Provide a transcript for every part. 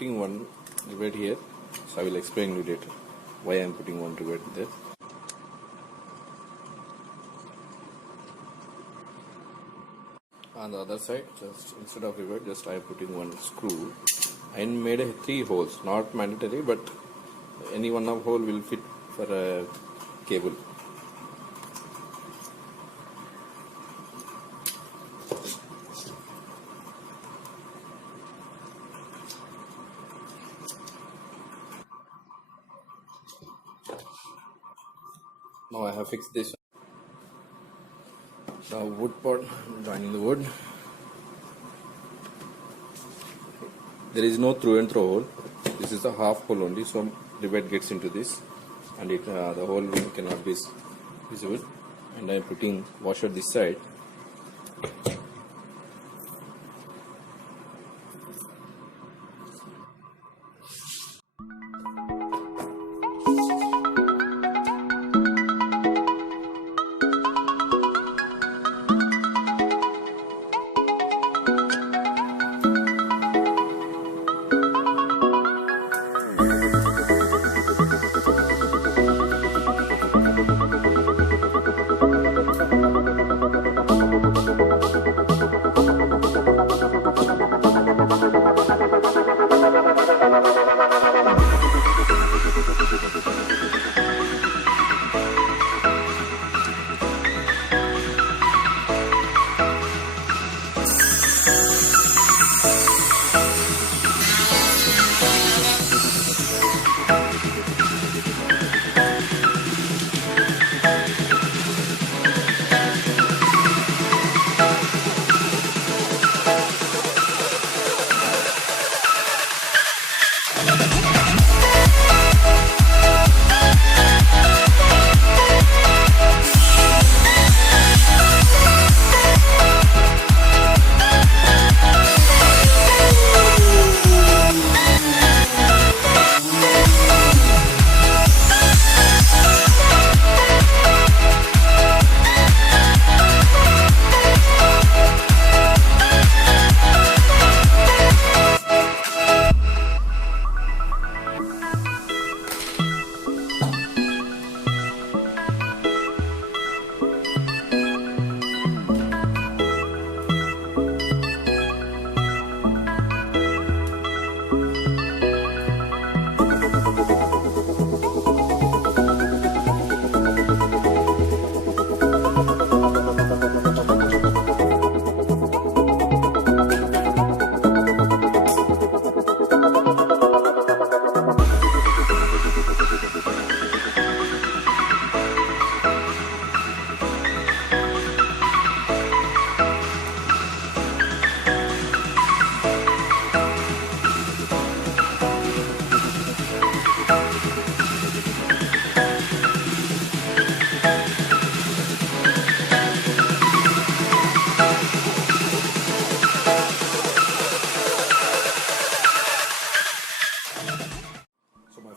putting one rivet here, so I will explain you later why I am putting one rivet there. On the other side, just instead of rivet, just I am putting one screw. I made 3 holes, not mandatory, but any one of hole will fit for a cable. Now I have fixed this. Now wood pot, joining the wood. There is no through and through hole. This is a half hole only, so rivet gets into this, and the hole cannot be visible. And I am putting washer this side.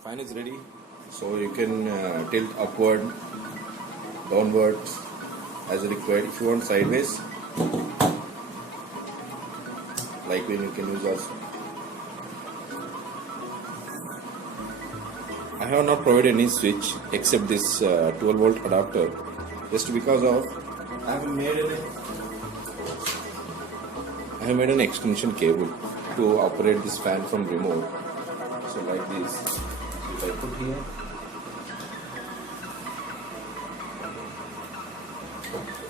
Fan is ready, so you can tilt upward, downwards as required. If you want sideways, like when you can use also. I have not provided any switch except this 12 volt adapter, just because of I have made an extension cable to operate this fan from remote. So like this. If I put here,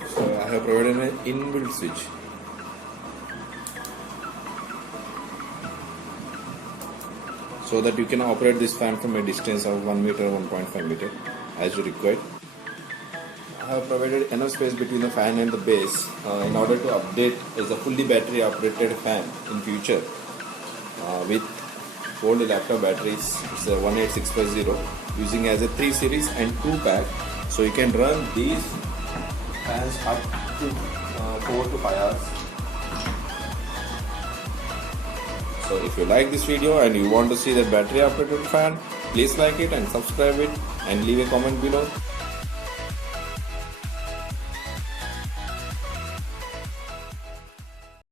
so I have provided an inbuilt switch. So that you can operate this fan from a distance of 1 meter, 1.5 meter as you require. I have provided enough space between the fan and the base in order to update as a fully battery operated fan in future with old laptop batteries. It's a 18650 using as a 3 series and 2 pack, so you can run these fans up to 4 to 5 hours. So if you like this video and you want to see the battery operated fan, please like it and subscribe it and leave a comment below.